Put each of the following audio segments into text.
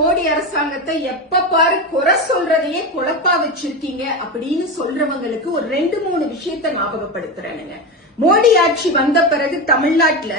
மோடி அரசாங்கத்தை எப்ப பாரு குறை சொல்றதையே குழப்பா வச்சிருக்கீங்க அப்படின்னு சொல்றவங்களுக்கு ஒரு 2-3 விஷயத்த ஞாபகப்படுத்துறேனுங்க. மோடி ஆட்சி வந்த பிறகு தமிழ்நாட்டுல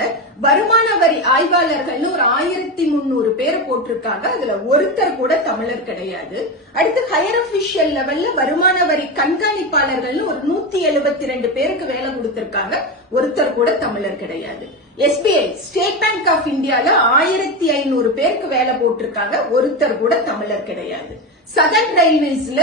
வருமான வரி ஆய்வாளர்கள்னு ஒரு 1300 பேர் போட்டிருக்காங்க. அதுல ஒருத்தர் கூட தமிழர் கிடையாது. அடுத்து ஹையர் அபிஷியல் லெவல்ல வருமான வரி கண்காணிப்பாளர்கள்னு ஒரு 172 பேருக்கு வேலை கொடுத்திருக்காங்க. ஒருத்தர் கூட தமிழர் கிடையாது. SBI ஸ்டேட் பேங்க் ஆஃப் இந்தியால 1500 பேருக்கு வேலை போட்டிருக்காங்க. ஒருத்தர் கூட தமிழர் கிடையாது. சதர்ன் ரயில்வேஸ்ல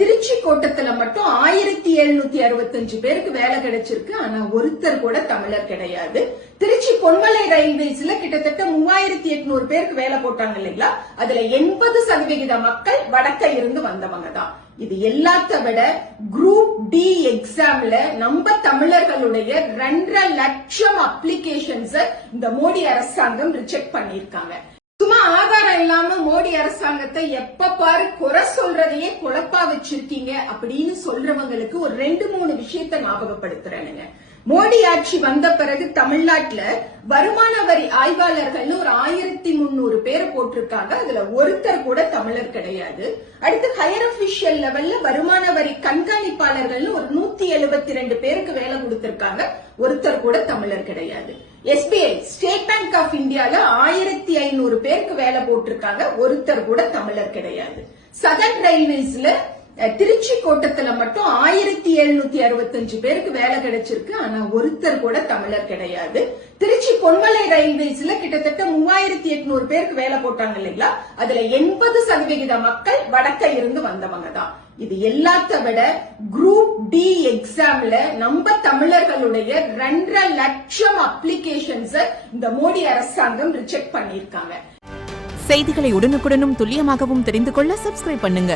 திருச்சி கோட்டத்துல மட்டும் 1765 பேருக்கு வேலை கிடைச்சிருக்கு. ஆனா ஒருத்தர் கூட தமிழர் கிடையாது. திருச்சி பொன்மலை ரயில்வேஸ்ல கிட்டத்தட்ட 3800 பேருக்கு வேலை போட்டாங்க இல்லைங்களா? அதுல 80% மக்கள் வடக்க இருந்து வந்தவங்க தான். இது எல்லாத்த விட குரூப் டி எக்ஸாம்ல நம்ம தமிழர்களுடைய 2.5 லட்சம் அப்ளிகேஷன்ஸ் இந்த மோடி அரசாங்கம் ரிஜெக்ட் பண்ணிருக்காங்க. சும்மா ஆதாரம் இல்லாம மோடி அரசாங்கத்தை எப்ப பாரு குறை சொல்றதையே குழப்பா வச்சிருக்கீங்க அப்படின்னு சொல்றவங்களுக்கு ஒரு 2-3 விஷயத்த ஞாபகப்படுத்துறேனுங்க. மோடி ஆட்சி வந்த பிறகு தமிழ்நாட்டுல வருமான வரி ஆய்வாளர்கள்னு ஒரு 1300 பேர் போட்டிருக்காங்க. அதுல ஒருத்தர் கூட தமிழர் கிடையாது. அடுத்து ஹையர் அபிஷியல் லெவல்ல வருமான வரி கண்காணிப்பாளர்கள்னு ஒரு 172 பேருக்கு வேலை கொடுத்திருக்காங்க. ஒருத்தர் கூட தமிழர் கிடையாது. SBI ஸ்டேட் பேங்க் ஆஃப் இந்தியால 1500 பேருக்கு வேலை போட்டிருக்காங்க. ஒருத்தர் கூட தமிழர் கிடையாது. சதர்ன் ரயில்வேஸ்ல திருச்சி கோட்டத்துல மட்டும் 1765 பேருக்கு வேலை கிடைச்சிருக்கு. ஆனா ஒருத்தர் கூட தமிழர் கிடையாது. திருச்சி பொன்மலை ரயில்வேஸ்ல கிட்டத்தட்ட 3800 பேருக்கு வேலை போட்டாங்க இல்லைங்களா? அதுல 80% மக்கள் வடக்க இருந்து வந்தவங்க தான். இது எல்லாத்த விட குரூப் டி எக்ஸாம்ல நம்ம தமிழர்களுடைய 2.5 லட்சம் அப்ளிகேஷன்ஸ் இந்த மோடி அரசாங்கம் ரிஜெக்ட் பண்ணிருக்காங்க. செய்திகளை உடனுக்குடனும் துல்லியமாகவும் தெரிந்து கொள்ள சப்ஸ்கிரைப் பண்ணுங்க.